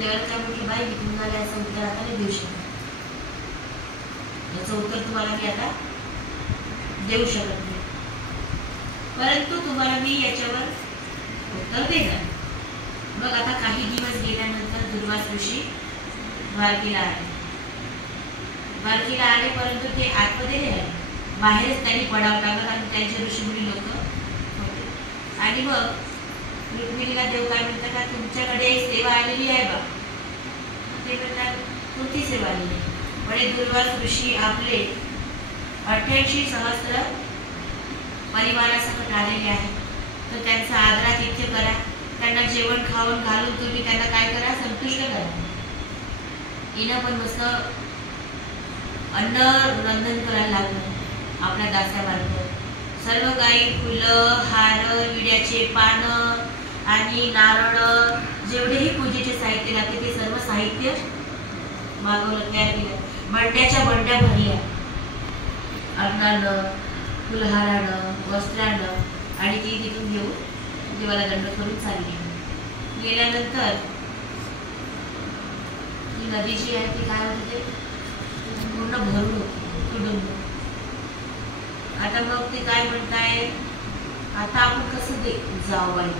देवाला काय म्हटलं, बाई मी तुम्हाला असं उत्तर आता नाही देऊ शकत, याचं उत्तर तुम्हाला मी आता देऊ शकत नाही, परंतु तुम्हाला मी याच्यावर उत्तर देणार. मग आता काही दिवस गेल्यानंतर दुर्वास ऋषी द्वारकेला आले. द्वारकेला आले, परंतु ते आतमध्ये नाही आले, बाहेरच त्यांनी पडाव टाकला आणि त्यांचे ऋषीमुनी लोक होते. आणि मग रुक्मिणीला देव काय म्हणतात का, तुमच्याकडे सेवा आलेली आहे बा. ते म्हणतात, कोणती सेवा आलेली? म्हणजे दुर्वास ऋषी आपले 88 सहस्त्र परिवारासकट आलेले आहेत, तर त्यांचा आदरातिथ्य करा, त्यांना जेवण खाऊन घालून तुम्ही त्यांना काय करा, संतुष्ट करा. हिनं पण मस्त अन्न रंधन करायला लागलं आपल्या दास्यामार्फत. सर्व काही फुलं, हार, विड्याचे पानं आणि नारळ, जेवढेही पूजेचे साहित्य लागते ते सर्व साहित्य मागवलं, तयार केलं. बंड्याच्या बंड्या भरल्या अन्नानं, फुलहारानं, वस्त्रानं, आणि ती तिथून घेऊन देवाला दंड करून चालली. गेल्यानंतर ती नदी जी आहे ती काय होते, पूर्ण भरून होती, तुडून. आता मग ते काय म्हणताय, आता आपण कसं जाऊ बाई,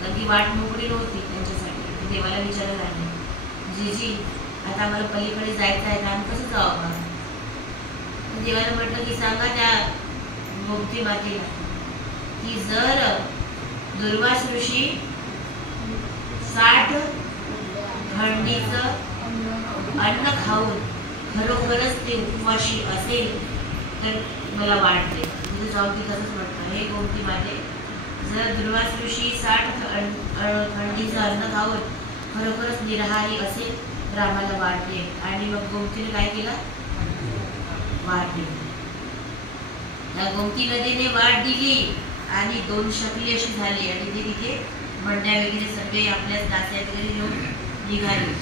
कधी वाट मोकळी नव्हती त्यांच्यासाठी. देवाला विचारायला लागले, जीजी आता आम्हाला पलीकडे जायचं आहे, आम्ही कसं जाऊ आपण? देवाला म्हटलं की सांगा त्या गोमती मातेला की जर दुर्वास ऋषी 60 खंडीचं अन्न खाऊन खरोखरच ते उपवाशी असेल तर मला वाटते तुझं जाऊन ती तसंच म्हटलं, हे गोमती माते, जर दुर्वास ऋषी 60 खंडीचं अन्न खाऊन खरोखरच निराहारी असेल तर आम्हाला वाटते. आणि मग गोमतीने काय केलं, वाट दिली. त्या गोमती नदीने वाट दिली आणि 2 शकली अशी झाली, आणि ते तिथे बंड्या वगैरे सगळे आपल्या दास्या वगैरे घेऊन निघाले.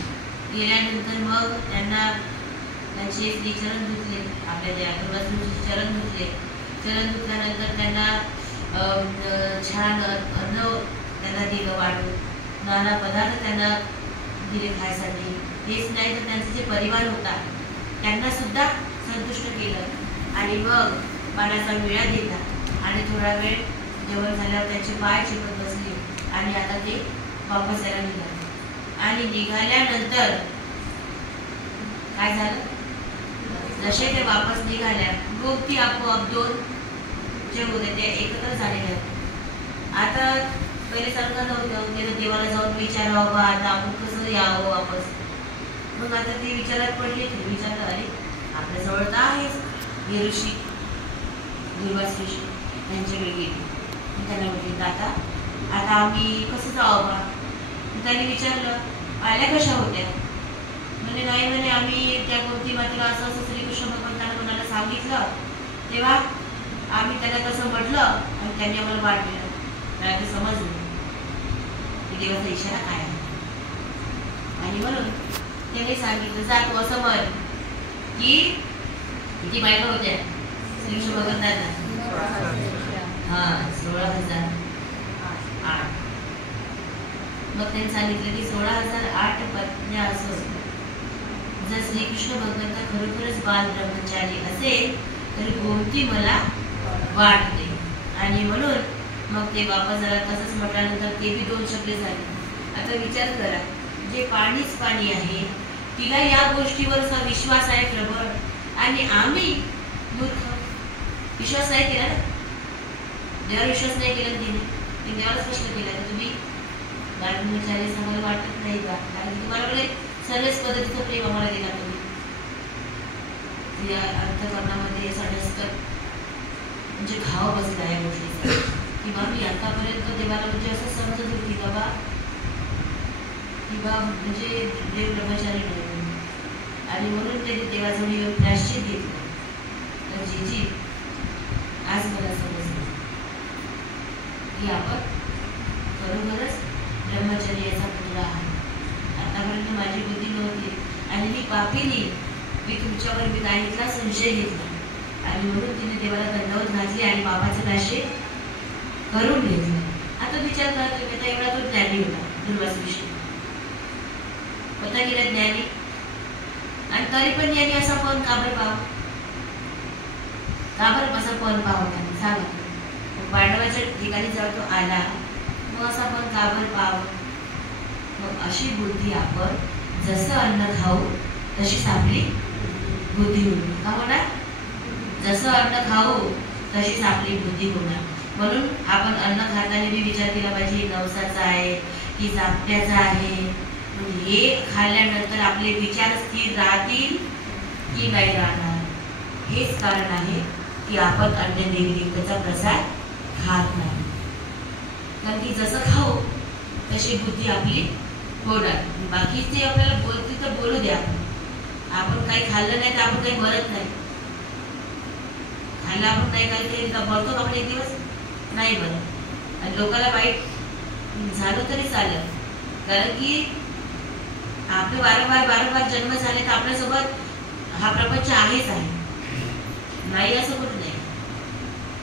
गेल्यानंतर मग त्यांना त्यांचे चरण धुतले, आपल्या त्या दुर्वास चरण धुतले. चरण धुतल्यानंतर त्यांना छान अन्न त्यांना दिलं वाढून, नाना पदार्थ त्यांना दिले खायसाठी. हेच नाही तर त्यांचा जे परिवार होता त्यांना सुद्धा संतुष्ट केलं. आणि मग पाण्याचा विळा दिला आणि थोडा वेळ जेवण झाल्यावर त्यांचे पाय चिपट बसले आणि आता ते वापस यायला निघाले. आणि निघाल्यानंतर काय झालं, जसे ते वापस निघाल्या गोमती आपोआप 2 जे होते ते एकत्र झालेले आहेत. आता पहिले सारखं नव्हतं, ते देवाला जाऊन विचारावं बा आता आपण कसं यावं वापस. मग आता ती विचारात पडली, ते विचारलं, अरे आपल्या जवळ तर आहेच हे ऋषी दुर्वास ऋषी, त्यांच्याकडे गेली. त्यांना म्हटले, आता आम्ही कसं जावं बा? त्यांनी विचारलं, आल्या कशा होत्या? म्हणजे नाही म्हणे, आम्ही त्या गोमती मातेला असं असं श्रीकृष्ण भगवंतांना कोणाला सांगितलं, तेव्हा आम्ही त्यांना तसं म्हटलं आणि त्यांनी आम्हाला वाट दिलं. मला ते समजलं की देवाचा इशारा काय आहे. आणि म्हणून त्यांनी सांगितलं, जा तू असं म्हण की किती बायका होत्या श्रीकृष्ण भगवंतांना? 16,008. मग त्यांनी सांगितलं की 16,008 पत्न्या असो. जर श्रीकृष्ण भगवंत खरोखरच बाल ब्रह्मचारी असेल तर गोमती मला वाटते. आणि म्हणून मग ते वापस झाला. तसंच म्हटल्यानंतर ते बी 2 शकले झाले. आता विचार करा, जे पाणीच पाणी आहे तिला या गोष्टीवरचा विश्वास आहे प्रबळ, आणि आम्ही मूर्ख विश्वास नाही केला ना. देवावर विश्वास नाही केला तिने देवालाच प्रश्न केला की तुम्ही ब्रह्मचारी आम्हाला वाटत नाही का? कारण की तुम्हाला सर्वच पद्धतीचं प्रेम आम्हाला दिला तुम्ही अंतःकरणामध्ये साडसकर म्हणजे घाव बसला या गोष्टीचा की बा मी आतापर्यंत देवाला म्हणजे असं समजत होती बाबा किंवा म्हणजे देव ब्रह्मचारी नाही, आणि म्हणून त्यांनी देवाजवळ येऊन प्रायश्चित घेतलं. तर जीजी आज मला समजलं की आपण खरोखरच ब्रह्मचर्याचा पुतळा आहे. आतापर्यंत माझी बुद्धी नव्हती आणि मी पापीनी मी तुमच्यावर विनायकला संशय घेतला, आणि म्हणून तिने देवाला दंडवत घातली आणि बाबाचे प्रायश्चित करून घेतलं. आता विचार करा तुम्ही, आता एवढा तो ज्ञानी होता दुर्वास ऋषी, होता की नाही ज्ञानी? आणि तरी पण ज्ञानी असा पण का बरं पाव? का बरं असा पण पाव होता सांगा. पांडवाच्या ठिकाणी जेव्हा तो आला मग असा पण का बरं पाव? मग अशी बुद्धी आपण जसं अन्न खाऊ तशीच आपली बुद्धी होईल. का होणार? जसं अन्न खाऊ तशीच आपली बुद्धी होणार. म्हणून आपण अन्न खाताना बी विचार केला पाहिजे नवसाचा आहे की जापट्याचा आहे. हे खाल्ल्यानंतर आपले विचार स्थिर राहतील की नाही राहणार. हेच कारण आहे की आपण अन्न देवदेवतेचा प्रसाद खात नाही. कारण की जसं खाऊ तशी बुद्धी आपली होणार. बाकीचे आपल्याला बोलते तर बोलू द्या. आपण काही खाल्लं नाही तर आपण काही मरत नाही. खायला आपण नाही काही ते मरतो का आपण एक दिवस? नाही बरं. आणि लोकांना वाईट झालं तरी चालेल. कारण की आपले वारंवार जन्म झाले तर आपल्यासोबत हा प्रपंच आहेच आहे. नाही असं कुठं नाही.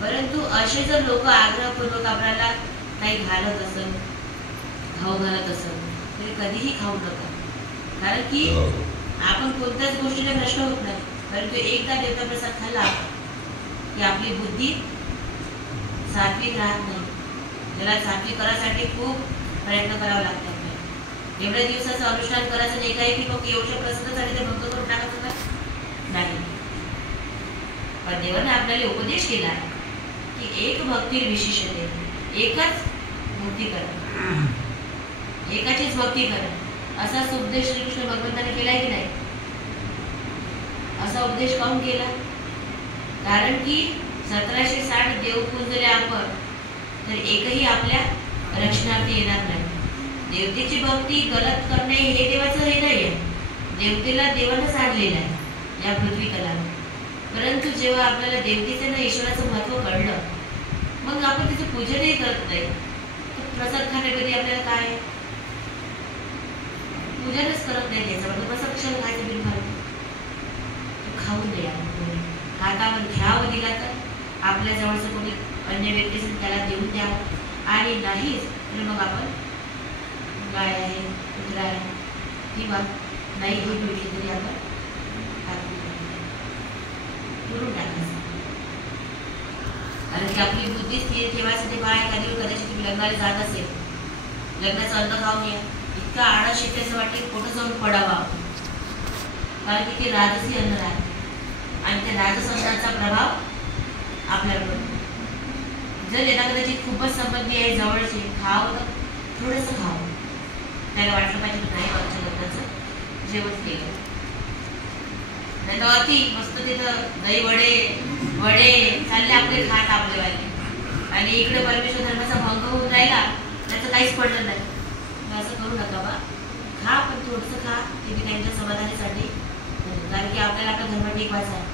परंतु असे जर लोक आग्रहपूर्वक आपल्याला काही घालत असेल खाऊ घालत असेल तरी कधीही खाऊ नका. कारण की आपण कोणत्याच गोष्टीने भ्रष्ट होत नाही. परंतु एकदा देवता प्रसाद खाल्ला की आपली बुद्धी सात्विक राहत नाही. त्याला सात्विक करायसाठी खूप प्रयत्न करावा लागतात. एवढ्या दिवसाचं अनुष्ठान करायचं नाही काय की मग एवढ्या प्रसादासाठी ते भक्त करून टाकायचं का? नाही. पण देवाने आपल्याला उपदेश केला की एक भक्ती विशिष्टते, एकच भक्ती करा, एकाचीच भक्ती करा. असा उपदेश श्रीकृष्ण भगवंताने केलाय की नाही? असा उपदेश काऊन केला? कारण की 1760 देव पूजले आपण तर एकही आपल्या रक्षणार्थी येणार नाही. देवतेची भक्ती गलत करणे हे देवाचं हे नाही आहे. देवतेला देवानंच आणलेलं आहे या पृथ्वी तलावर. परंतु जेव्हा आपल्याला देवतेचं ना ईश्वराचं महत्व कळलं मग आपण तिचं पूजनही करत नाही. प्रसाद खाण्यामध्ये आपल्याला काय पूजनच करत नाही त्याचं. म्हणजे प्रसाद कशाला खायचं बिल खाऊन द्या. हातावर घ्यावं दिला तर आपल्या जवळचं कोणी अन्य व्यक्तीचं त्याला देऊन द्यावं आणि नाहीच तर मग आपण गाय आहे कुत्रा आहे किंवा नाही हे भेटली तरी आपण करून टाकायचं. कारण की आपली बुद्धी स्थिर ठेवायसाठी बाहेर कदाचित तुम्ही लग्नाला जात असेल लग्नाचं अन्न खाऊन या इतका आळस येते असं वाटते कुठं जाऊन पडावा. कारण की ते राजसी अन्न राहते आणि त्या राजसंस्थांचा प्रभाव आपल्यावर पडतो. जर त्यांना कदाचित खूपच संबंधी आहे जवळचे खावं तर थोडंसं खावं. त्याला वाटलं पाहिजे नाही आमच्या लग्नाचं जेवण केलं नाही तर अति मस्त तिथं दही वडे चालले आपले खात आपलेवाले आणि इकडे परमेश्वर धर्माचा भंग होऊन राहिला त्याचं काहीच पडलं नाही. असं करू नका बा. खा पण थोडंसं खा ते मी त्यांच्या समाधानासाठी. कारण की आपल्याला आपला धर्म टिकवायचा आहे.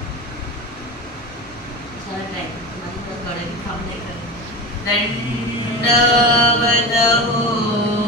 सरळ काय माझी गडे थांब नाही करत. दंडवत हो